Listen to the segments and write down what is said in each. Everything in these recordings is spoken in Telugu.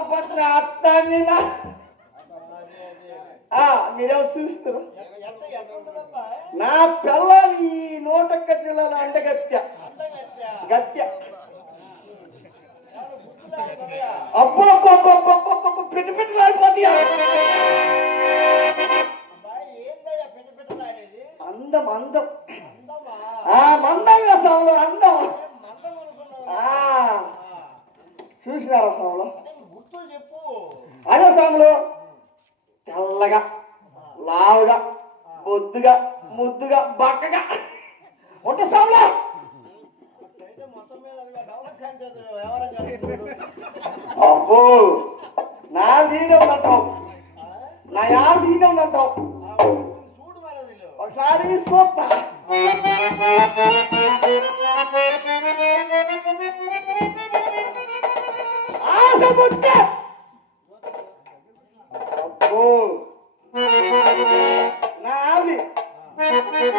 తామపత్ర అత్తాన్ని మీరేమో చూస్తారు. నా పిల్లని ఈ 101 జిల్లాలో అండగత్య గత్య. అబ్బో పెట్టి పెట్టలాడిపోతాయా? అందం అందం మందంగా సాములు అందం. చూసినారా సాములు? అదే సాములు తెల్లగా లావుగా బొద్దుగా ముద్దుగా బక్కగా ఉంట సాములు. అబ్బో నా లీడవునంటావు, నా యా లీడవునంటావు. ఒకసారి చూస్తా. అబ్బో నా ఆది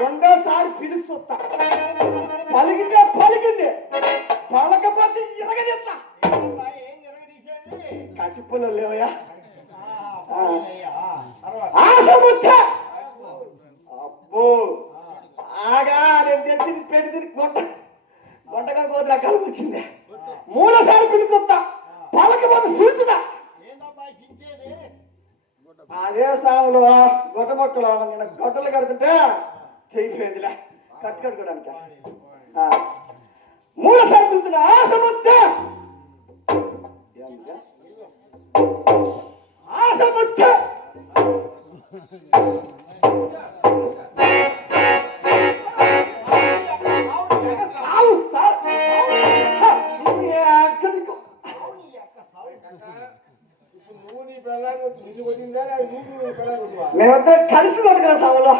రెండోసారి పిలుస్తా. పలికితే పలికింది, పలకపోతే ఇరగదీస్తా. కట్టిపుల్ల లేవయా? అబ్బో బాగా నేను తెచ్చింది పెట్టి వంటగా కోతులా కలం వచ్చింది. మూడోసారి పిలుచుతా, పలకపోతే సూచుదా. అదే సాములు గొడ్డ మొక్కలు నేను గొడ్డలు కడుతుంటే తెగిపోయిందిలే కట్టుకోవడానికి. మూడోసారి పిలుతున్నా. ఆసముద్దే ఆసముద్దే మేమిద్దరం కలిసి కొట్టుకున్నాం సాములో.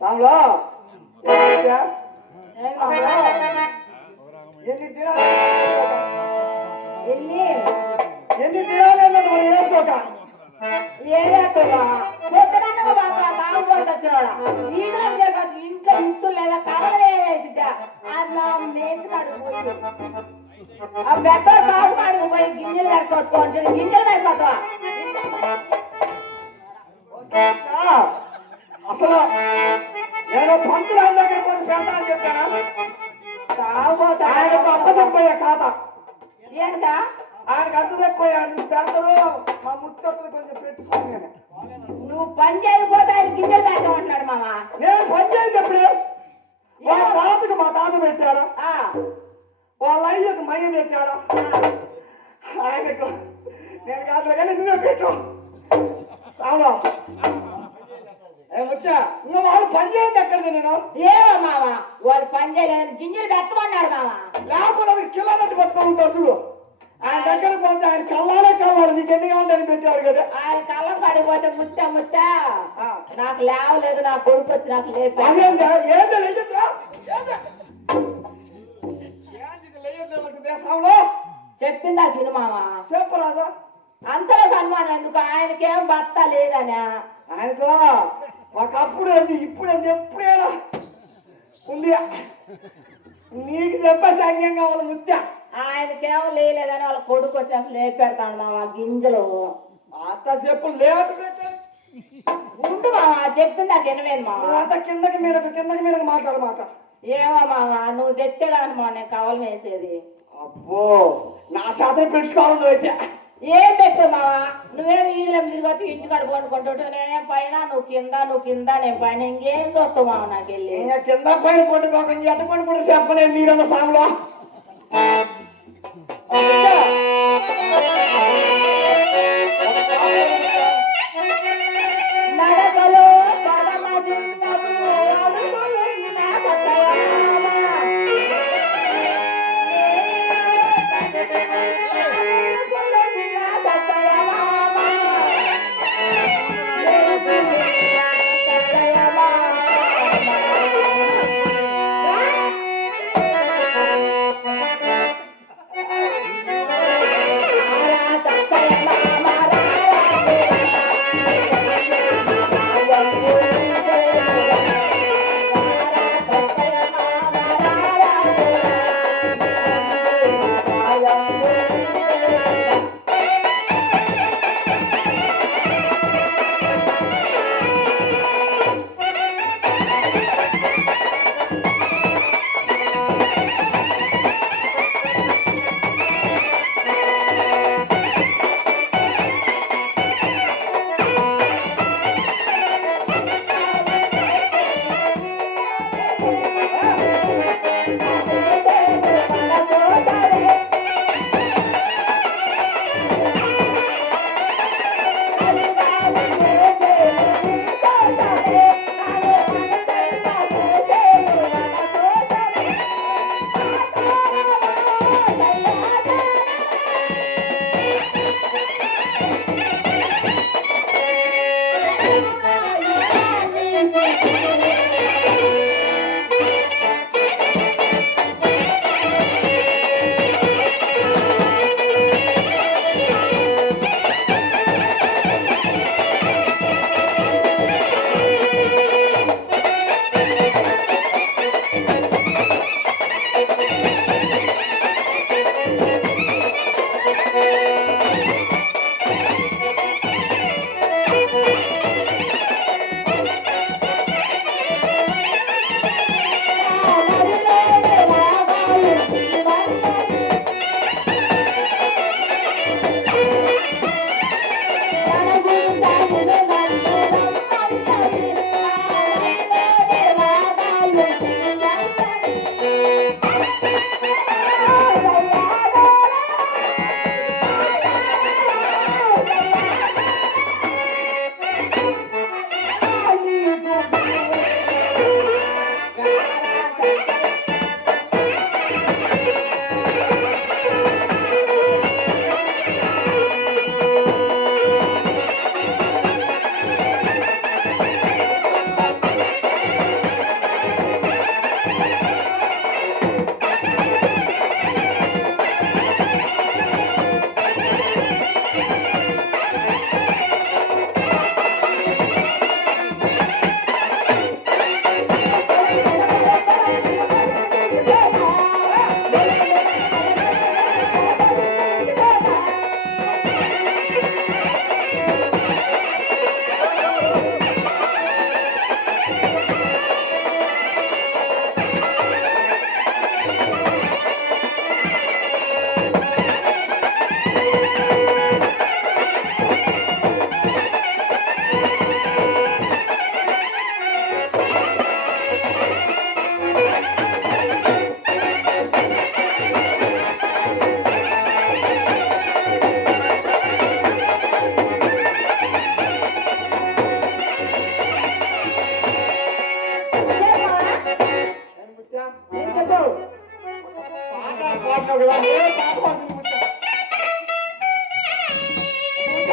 సాములో ఎన్ని దినాలు వేసుకోక ఇంట్లో ఇంట్లో లేదా కవర్ వేసిద్దా అట్లా మేచుకాడు బెబ్బర్ కాదు పోయి గింజలు వేసుకోవచ్చు. గింజలు వేసుకోవా అసలు నేను పంతులు ఆయన దగ్గర పోయి పెడతానని చెప్పానా? కాకపోతే ఆయనకు అప్పచెప్పోయా ఖాతా ఏంట ఆయనకు అంత చెప్పాను పెడతారు. మా ముత్తలు కొంచెం పెట్టుకోండి. నువ్వు పని చేయకపోతే ఆయన గింజలు పెట్టమంటున్నాడు మామ. నేను పని చేయండి ఎప్పుడే వాళ్ళ తాతకు మా తాత పెట్టాడు, వాళ్ళ అయ్యకు మయ్య పెట్టాడు. ఆయనకు నేను కాదు కానీ నువ్వే పెట్టు. అవునా వచ్చా ఇంకా వాళ్ళు పని చేయండి ఎక్కడికి నేను ఏమో మామ వాళ్ళు పని చేయలేదు గింజలు పెట్టమన్నారు మామ. లేకపోతే అది కిలోనట్టు పట్టుకొని ఉంటావు చూడు. ఆయన దగ్గర పోతే ఆయన కళ్ళాలే కావాలి. నీకు ఎన్ని కావాలని పెట్టాడు కదా. ఆయన కళ్ళం పడిపోతే ముత్త నాకు లేవలేదు, నా కొడుకు వచ్చి నాకు లేదు. చెప్పిందా గిను మామ చెప్పరాదా? అంతలో అనుమానం ఎందుకు? ఆయనకేం భర్త లేదనా? ఆయనకు ఒకప్పుడు అంది ఇప్పుడు అంది ఎప్పుడైనా ఉంది. నీకు చెప్పే సంఖ్యం కావాలి ముత్య. ఆయనకేమో లేదని వాళ్ళ కొడుకు వచ్చి అసలు లేపెడతాడు మామ గింజలు. అంత చెప్పు లేదు ఉండు మామ చెప్తుంది నాకు ఎనవేను మామ. అంత కిందకి మీరు మాట్లాడు మాట. ఏమో మామ నువ్వు తెస్తే కానీ మా నేను కవలు వేసేది. అబ్బో నా శాతం పెట్టుకోవాలి నువ్వైతే. ఏం పెట్టు మామ నువ్వేం వీధిలో మీరు వచ్చి ఇంటికాడ పడుకుంటుంటే నేనేం పైన నువ్వు కింద నేను పైన ఇంకేం చూస్తావు మామ నాకు వెళ్ళి. కింద పైన పట్టుకోక ఎట్ట పడుకుంటే చెప్పలే మీరన్న సాములో. నడకలో పాడినావు కదా అంటే పాట పాడుతుంది ముచ్చ. ముచ్చ.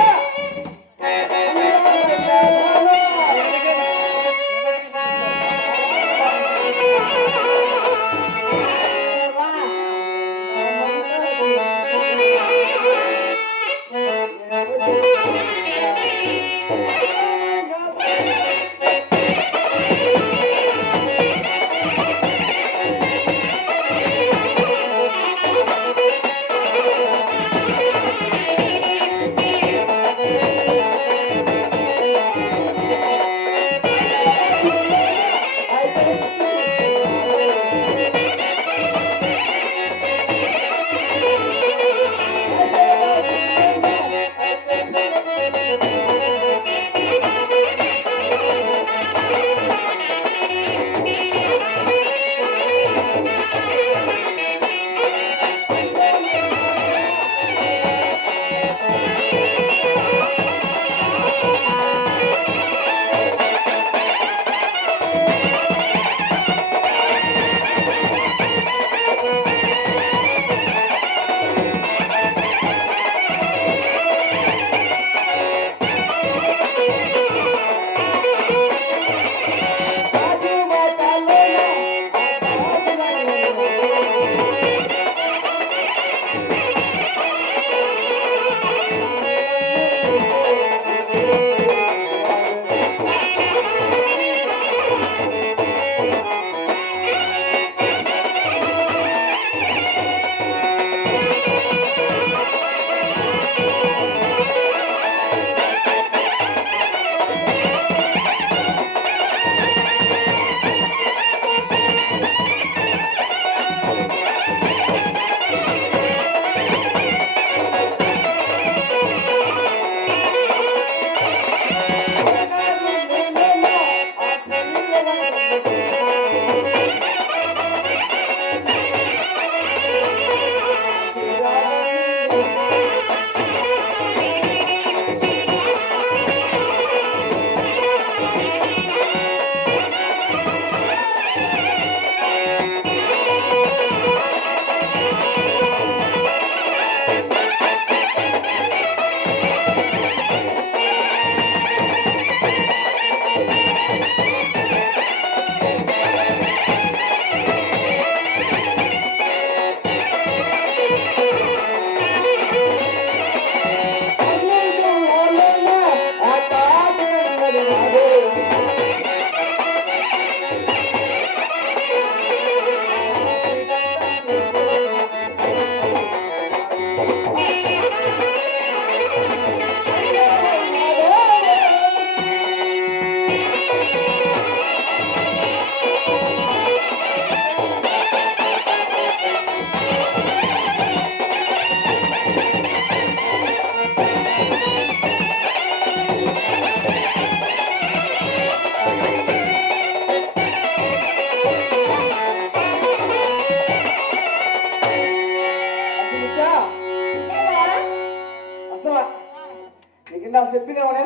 ఇందాక చెప్పిందేమోనే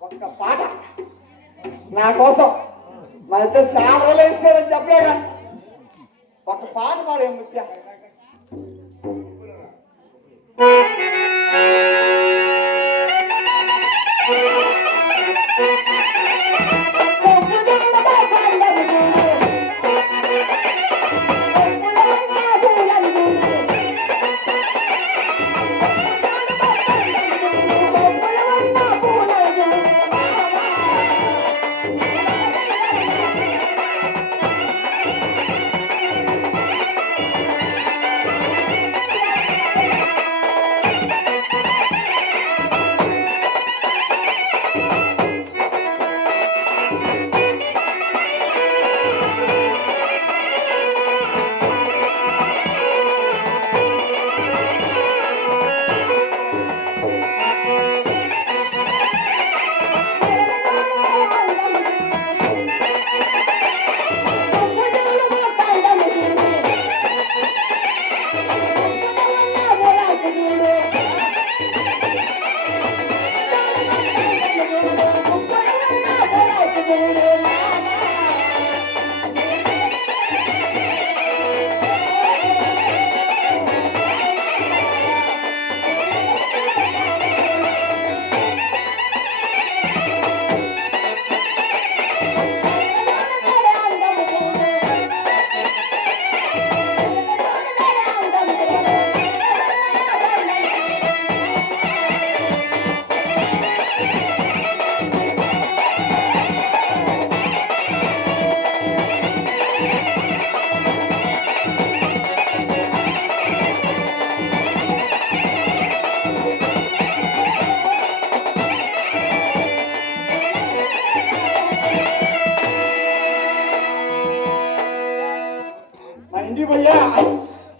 ఒక్క పాట నా కోసం మా ఇద్దరు చాలా రోజులు వేసుకోవాలని చెప్పలేగా ఒక్క పాట పాడే ముత్య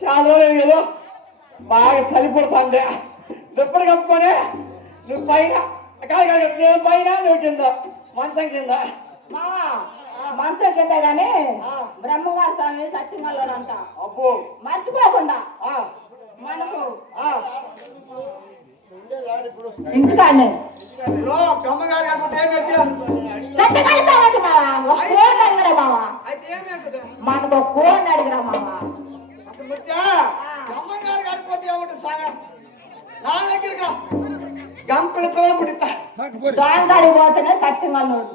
చాలా రోజులు ఏదో బాగా సరిపడుతుంది దుప్పటి కప్పుకొని నువ్వు పైన కాదు కాదు నేను పైన నువ్వు కింద మంచం కింద మావా మంచం కింద గానీ బ్రహ్మగారి స్వామి సత్యంగాలోనంట అబ్బో మర్చిపోకుండా ఆ, మనకు ఆ. ఇంటికాడనే బ్రో బ్రహ్మగారు కాకపోతే ఏం పెట్టా సత్యకాలి మావా ఒక కోన్ అడిగిరా మావా అయితే ఏం పెట్టదు మనకు ఒక కోన్ అడిగిరా మావా అసలు ముద్దా బ్రహ్మగారు కాకపోతే ఏమంటుంది స్వామి నా దగ్గరికి రా గంపల తోడ పుడితా స్వామి కాడికి పోతేనే సత్యంగాలోడు